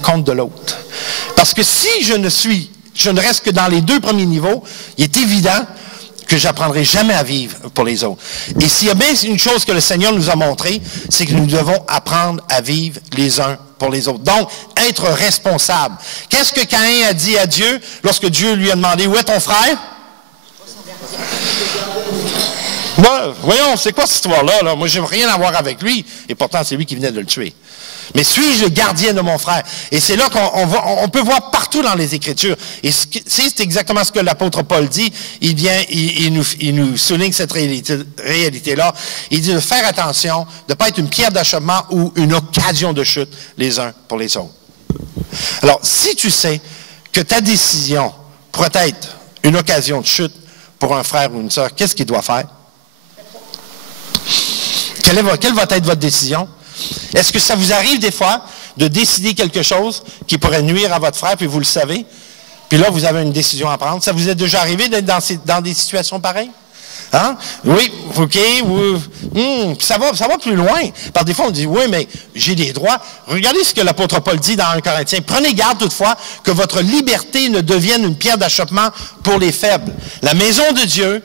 compte de l'autre. Parce que si je ne reste que dans les deux premiers niveaux, il est évident que j'apprendrai jamais à vivre pour les autres. Et s'il y a bien une chose que le Seigneur nous a montré, c'est que nous devons apprendre à vivre les uns pour les autres. Donc, être responsable. Qu'est-ce que Caïn a dit à Dieu lorsque Dieu lui a demandé, où est ton frère? Bon, voyons, c'est quoi cette histoire-là? Là? Moi, je n'ai rien à voir avec lui. Et pourtant, c'est lui qui venait de le tuer. Mais suis-je le gardien de mon frère? Et c'est là qu'on peut voir partout dans les Écritures. Et c'est exactement ce que l'apôtre Paul dit. Il nous souligne cette réalité-là. Il dit de faire attention, de ne pas être une pierre d'achoppement ou une occasion de chute les uns pour les autres. Alors, si tu sais que ta décision pourrait être une occasion de chute pour un frère ou une sœur, qu'est-ce qu'il doit faire? Quelle va être votre décision? Est-ce que ça vous arrive des fois de décider quelque chose qui pourrait nuire à votre frère, puis vous le savez, puis là, vous avez une décision à prendre? Ça vous est déjà arrivé d'être dans des situations pareilles? Hein? Oui, OK, ça va plus loin. Par des fois, on dit, oui, mais j'ai des droits. Regardez ce que l'apôtre Paul dit dans 1 Corinthiens. Prenez garde toutefois que votre liberté ne devienne une pierre d'achoppement pour les faibles. La maison de Dieu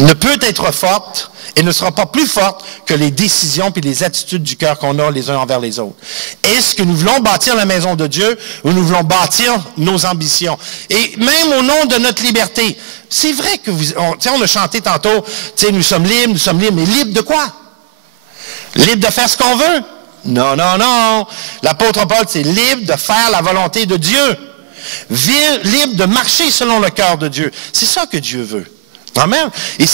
ne peut être forte et ne sera pas plus forte que les décisions et les attitudes du cœur qu'on a les uns envers les autres. Est-ce que nous voulons bâtir la maison de Dieu ou nous voulons bâtir nos ambitions? Et même au nom de notre liberté, c'est vrai que on a chanté tantôt, nous sommes libres, mais libres de quoi? Libres de faire ce qu'on veut? Non, non, non. L'apôtre Paul, c'est libre de faire la volonté de Dieu. Libre de marcher selon le cœur de Dieu. C'est ça que Dieu veut. Amen. Et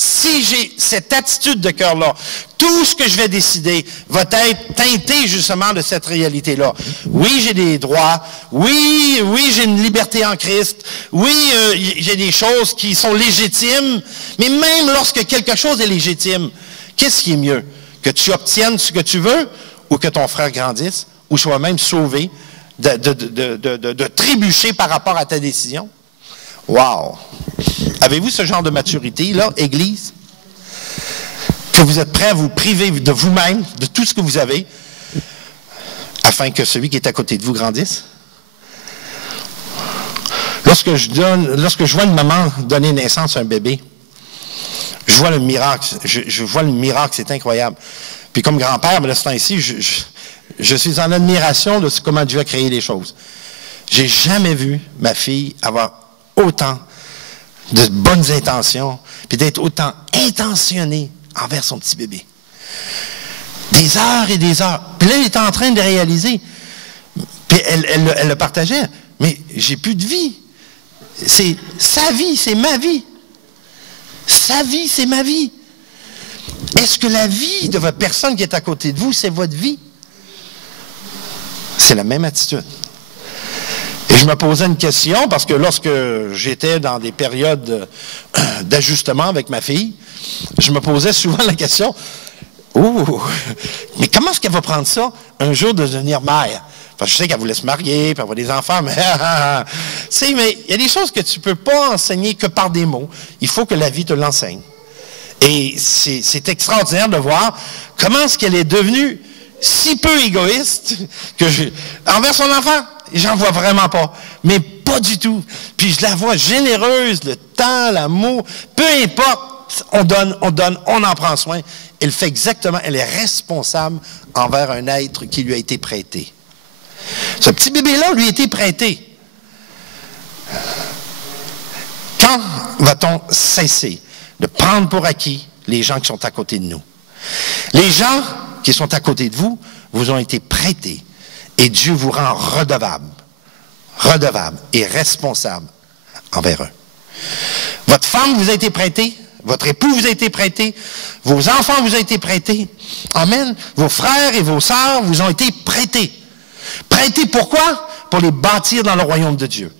si j'ai cette attitude de cœur-là, tout ce que je vais décider va être teinté justement de cette réalité-là. Oui, j'ai des droits. Oui, j'ai une liberté en Christ. Oui, j'ai des choses qui sont légitimes. Mais même lorsque quelque chose est légitime, qu'est-ce qui est mieux? Que tu obtiennes ce que tu veux ou que ton frère grandisse ou soit même sauvé de trébucher par rapport à ta décision? Wow! Avez-vous ce genre de maturité, là, Église? Que vous êtes prêts à vous priver de vous-même, de tout ce que vous avez, afin que celui qui est à côté de vous grandisse? Lorsque je vois une maman donner naissance à un bébé, je vois le miracle. Je vois le miracle, c'est incroyable. Puis comme grand-père, de ce temps-ci, je suis en admiration de comment Dieu a créé les choses. J'ai jamais vu ma fille avoir autant de bonnes intentions, puis d'être autant intentionnée envers son petit bébé. Des heures et des heures. Puis là, elle était en train de réaliser. Puis elle le partageait. Mais j'ai plus de vie. C'est sa vie, c'est ma vie. Sa vie, c'est ma vie. Est-ce que la vie de votre personne qui est à côté de vous, c'est votre vie? C'est la même attitude. Et je me posais une question, parce que lorsque j'étais dans des périodes d'ajustement avec ma fille, je me posais souvent la question, mais comment est-ce qu'elle va prendre ça un jour de devenir mère? Parce que je sais qu'elle voulait se marier, puis avoir des enfants, mais mais il y a des choses que tu ne peux pas enseigner que par des mots. Il faut que la vie te l'enseigne. Et c'est extraordinaire de voir comment est-ce qu'elle est devenue si peu égoïste envers son enfant. J'en vois vraiment pas. Mais pas du tout. Puis je la vois généreuse, le temps, l'amour, peu importe, on donne, on en prend soin. Elle fait exactement, elle est responsable envers un être qui lui a été prêté. Ce petit bébé-là lui a été prêté. Quand va-t-on cesser de prendre pour acquis les gens qui sont à côté de nous? Les gens qui sont à côté de vous vous ont été prêtés. Et Dieu vous rend redevable et responsable envers eux. Votre femme vous a été prêtée, votre époux vous a été prêté, vos enfants vous ont été prêtés. Amen. Vos frères et vos sœurs vous ont été prêtés. Prêtés pourquoi? Pour les bâtir dans le royaume de Dieu.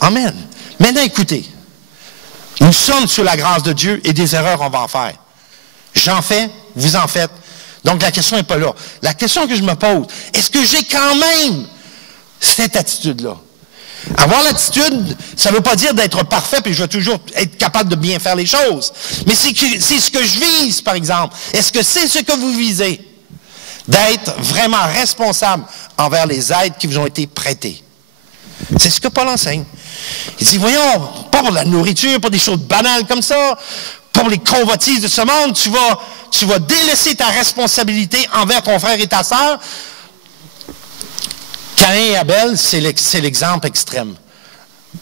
Amen. Maintenant, écoutez. Nous sommes sous la grâce de Dieu et des erreurs, on va en faire. J'en fais, vous en faites. Donc, la question n'est pas là. La question que je me pose, est-ce que j'ai quand même cette attitude-là? Avoir l'attitude, ça ne veut pas dire d'être parfait, puis je vais toujours être capable de bien faire les choses. Mais c'est ce que je vise, par exemple. Est-ce que c'est ce que vous visez? d'être vraiment responsable envers les aides qui vous ont été prêtées. C'est ce que Paul enseigne. Il dit, voyons, pas pour la nourriture, pas des choses banales comme ça, pour les convoitises de ce monde, tu vas délaisser ta responsabilité envers ton frère et ta sœur. Caïn et Abel, c'est l'exemple extrême.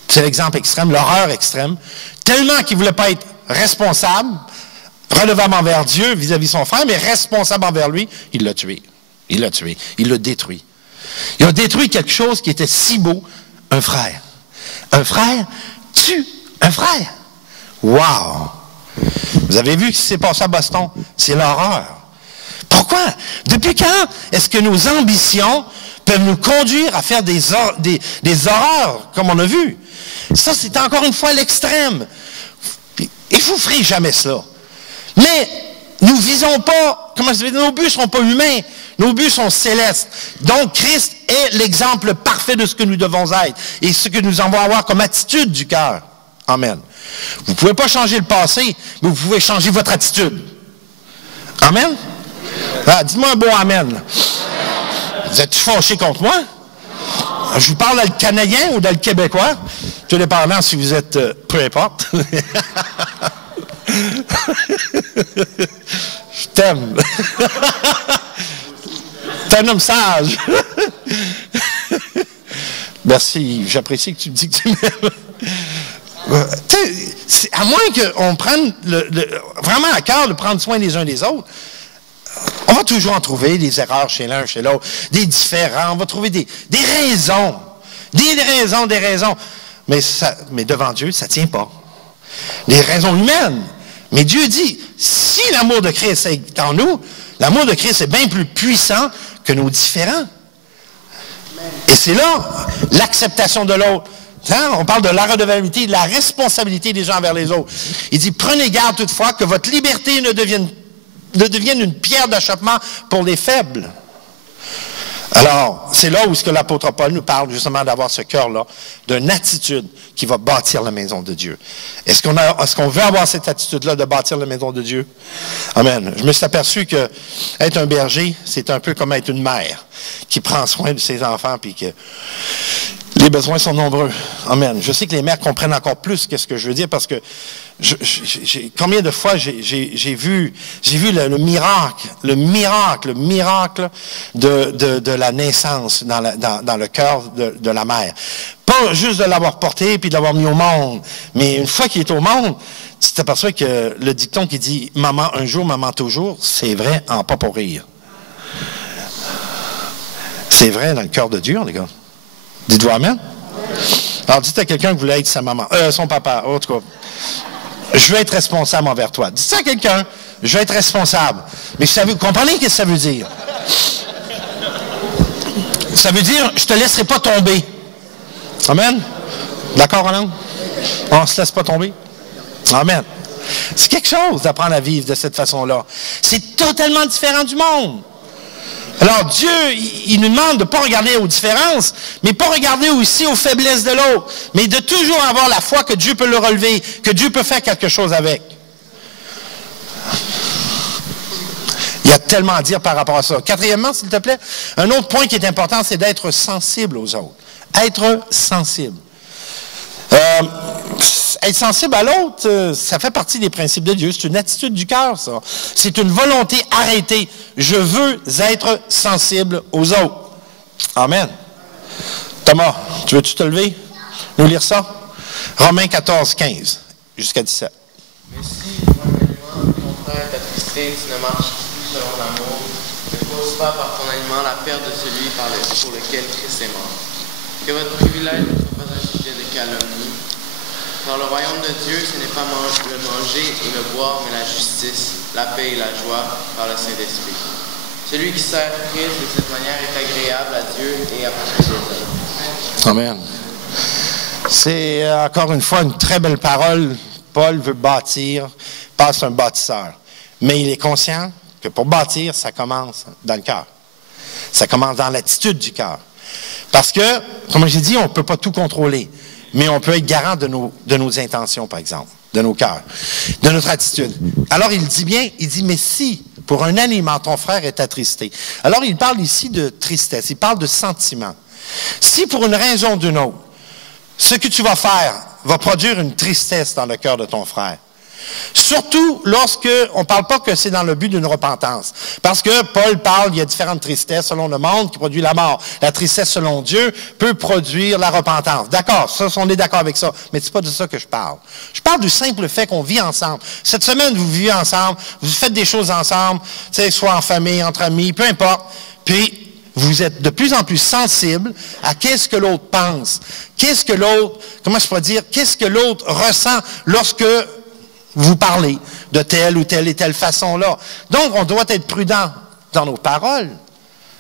C'est l'exemple extrême, l'horreur extrême. Tellement qu'il ne voulait pas être responsable, redevable envers Dieu vis-à-vis de son frère, mais responsable envers lui, il l'a tué. Il l'a tué. Il l'a détruit. Il a détruit quelque chose qui était si beau, un frère. Un frère tue un frère. Wow! Vous avez vu ce qui s'est passé à Boston? C'est l'horreur. Pourquoi? Depuis quand est-ce que nos ambitions peuvent nous conduire à faire des horreurs, comme on a vu? Ça, c'est encore une fois l'extrême. Et vous ne ferez jamais cela. Mais nous ne visons pas, comment je dis, nos buts ne sont pas humains, nos buts sont célestes. Donc, Christ est l'exemple parfait de ce que nous devons être et ce que nous devons avoir comme attitude du cœur. Amen. Vous ne pouvez pas changer le passé, mais vous pouvez changer votre attitude. Amen? Ah, dites-moi un bon amen. Vous êtes fâché contre moi? Je vous parle dans le canadien ou dans le québécois, tout dépendant si vous êtes, peu importe. Je t'aime. T'es un homme sage. Merci, j'apprécie que tu me dis que tu m'aimes. À moins qu'on prenne vraiment à cœur de prendre soin les uns des autres, on va toujours en trouver des erreurs chez l'un, chez l'autre, des différends, on va trouver des raisons. Des raisons. Mais devant Dieu, ça ne tient pas. Des raisons humaines. Mais Dieu dit, si l'amour de Christ est en nous, l'amour de Christ est bien plus puissant que nos différends. Et c'est là l'acceptation de l'autre. Hein? On parle de la redevabilité, de la responsabilité des gens envers les autres. Il dit, prenez garde toutefois que votre liberté ne devienne une pierre d'achoppement pour les faibles. Alors, c'est là où ce que l'apôtre Paul nous parle justement d'avoir ce cœur-là, d'une attitude qui va bâtir la maison de Dieu. Est-ce qu'on veut avoir cette attitude-là de bâtir la maison de Dieu? Amen. Je me suis aperçu que être un berger, c'est un peu comme être une mère qui prend soin de ses enfants puis que les besoins sont nombreux. Amen. Je sais que les mères comprennent encore plus ce que je veux dire parce que combien de fois j'ai vu le miracle de la naissance dans le cœur de la mère. Pas juste de l'avoir porté puis de l'avoir mis au monde, mais une fois qu'il est au monde, tu t'aperçois que le dicton qui dit « Maman un jour, maman toujours », c'est vrai en pas pour rire. C'est vrai dans le cœur de Dieu, les gars. Dites-vous amen? Alors dites à quelqu'un que vous voulez être sa maman, son papa, en tout cas. Je veux être responsable envers toi. Dites ça à quelqu'un, je veux être responsable. Mais vous comprenez ce que ça veut dire? Ça veut dire, je ne te laisserai pas tomber. Amen? D'accord, Roland? On ne se laisse pas tomber? Amen. C'est quelque chose d'apprendre à vivre de cette façon-là. C'est totalement différent du monde. Alors Dieu, il nous demande de ne pas regarder aux différences, mais pas regarder aussi aux faiblesses de l'autre, mais de toujours avoir la foi que Dieu peut le relever, que Dieu peut faire quelque chose avec. Il y a tellement à dire par rapport à ça. Quatrièmement, s'il te plaît, un autre point qui est important, c'est d'être sensible aux autres. Être sensible. Être sensible à l'autre, ça fait partie des principes de Dieu. C'est une attitude du cœur, ça. C'est une volonté arrêtée. Je veux être sensible aux autres. Amen. Thomas, tu veux-tu te lever? Nous lire ça? Romains 14, 15, jusqu'à 17. Mais si, premièrement, ton frère est attristé, tu ne marches plus selon l'amour, ne cause pas par ton aliment la perte de celui pour lequel Christ est mort. Que votre privilège ne soit pas un sujet de calomnie. Dans le royaume de Dieu, ce n'est pas le manger et le boire, mais la justice, la paix et la joie par le Saint-Esprit. Celui qui sert Christ de cette manière est agréable à Dieu et apprécié des hommes. Amen. C'est encore une fois une très belle parole. Paul veut bâtir, passe un bâtisseur. Mais il est conscient que pour bâtir, ça commence dans le cœur. Ça commence dans l'attitude du cœur. Parce que, comme j'ai dit, on ne peut pas tout contrôler. Mais on peut être garant de nos intentions, par exemple, de nos cœurs, de notre attitude. Alors, il dit bien, il dit, mais si, pour un aliment, ton frère est attristé. Alors, il parle ici de tristesse, il parle de sentiment. Si pour une raison ou d'une autre, ce que tu vas faire va produire une tristesse dans le cœur de ton frère, surtout lorsque, on ne parle pas que c'est dans le but d'une repentance. Parce que Paul parle, il y a différentes tristesses selon le monde qui produit la mort. La tristesse selon Dieu peut produire la repentance. D'accord, ça, on est d'accord avec ça. Mais c'est pas de ça que je parle. Je parle du simple fait qu'on vit ensemble. Cette semaine, vous vivez ensemble, vous faites des choses ensemble, soit en famille, entre amis, peu importe. Puis, vous êtes de plus en plus sensible à qu'est-ce que l'autre pense. Qu'est-ce que l'autre, comment je pourrais dire, qu'est-ce que l'autre ressent lorsque vous parlez de telle ou telle et telle façon-là. Donc, on doit être prudent dans nos paroles.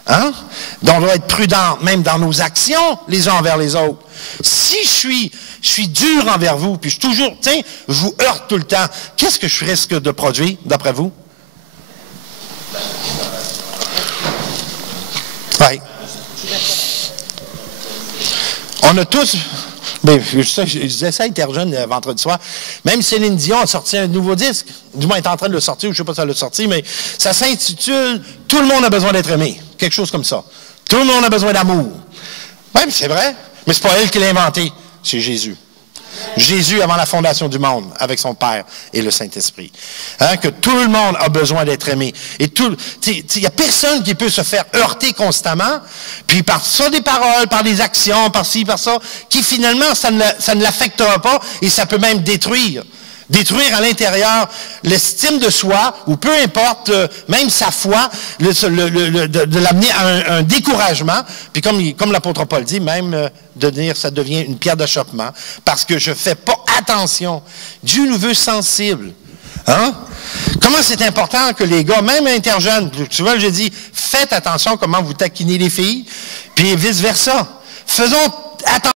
Hein? Donc, on doit être prudent même dans nos actions, les uns envers les autres. Si je suis dur envers vous, puis je vous heurte tout le temps, qu'est-ce que je risque de produire, d'après vous? Oui. On a tous... Bien, je disais ça à Interjeune vendredi soir. Même Céline Dion a sorti un nouveau disque. Du moins, elle est en train de le sortir, ou je ne sais pas si elle l'a sorti, mais ça s'intitule « Tout le monde a besoin d'être aimé ». Quelque chose comme ça. Tout le monde a besoin d'amour. Oui, c'est vrai. Mais ce n'est pas elle qui l'a inventé. C'est Jésus. Jésus avant la fondation du monde, avec son Père et le Saint-Esprit. Hein, que tout le monde a besoin d'être aimé. Et il n'y a personne qui peut se faire heurter constamment, puis par ça des paroles, par des actions, par ci, par ça, qui finalement, ça ne l'affectera pas et ça peut même détruire. Détruire à l'intérieur l'estime de soi, ou peu importe, même sa foi, de l'amener à un découragement. Puis comme l'apôtre Paul dit, même ça devient une pierre d'achoppement, parce que je ne fais pas attention. Dieu nous veut sensibles. Hein? Comment c'est important que les gars, même interjeunes, tu vois, j'ai dit, faites attention comment vous taquinez les filles, puis vice-versa. Faisons attention.